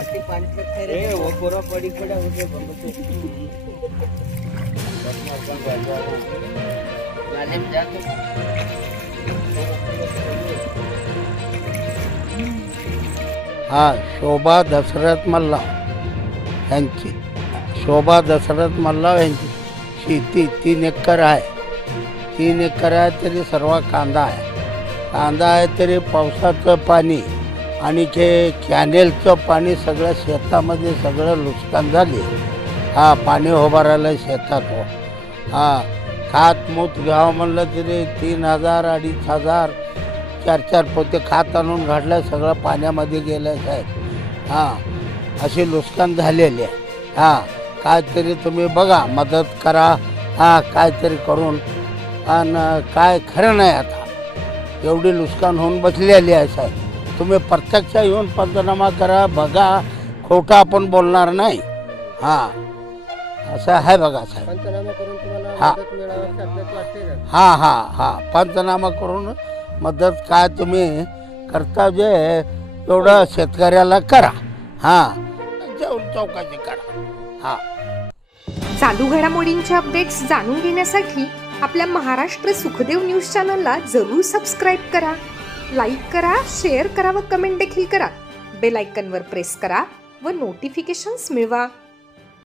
वो पूरा पड़ी पड़ा उसे हाँ, शोभा दशरथ मल्लाव यांची, शोभा दशरथ मल्लाव यांची शेती 3 एकर आहे. 3 एकर आहे तरी सर्व कांदा आहे. कांदा आहे तरी पावसाचं पाणी आणि कॅनेलचं पाणी सगळं शेतामध्ये सगळं नुकसान झाले. हा, पाणी उभं राहिलं शेतात. हो हा, खात मूत घ्यावं म्हणलं तरी 3000 2500 4 पोते खात आणून घातलं, सगळं पाण्यामध्ये गेलं साहेब. हां, असे नुकसान झालेले. हां, काहीतरी तुम्ही बघा, मदत करा. हां, काहीतरी करून. आणि काय खरं नाही आता, एवढी नुकसान होऊन बसलेली आहे साहेब. तुम्ही प्रत्यक्ष येऊन पंचनामा करा, बघा. खोटं आपण बोलणार नाही. हां, असं आहे बघा साहेब. पंचनामा करून तुम्हाला हां मदत मिळावी असं आपल्याला वाटते का? हां हां हां, पंचनामा करून मदत काय तुम्ही करता जे एवढं शेतकऱ्याला करा. हां, जाऊन चौकशी करा. हां, चालू घडामोडींचे अपडेट्स जाणून घेण्यासाठी आपल्या महाराष्ट्र सुखदेव न्यूज चॅनलला जरूर सबस्क्राईब करा. लाईक करा, शेअर करा व कमेंट देखील करा. बेल आयकॉनवर प्रेस करा व नोटिफिकेशन्स मिळवा.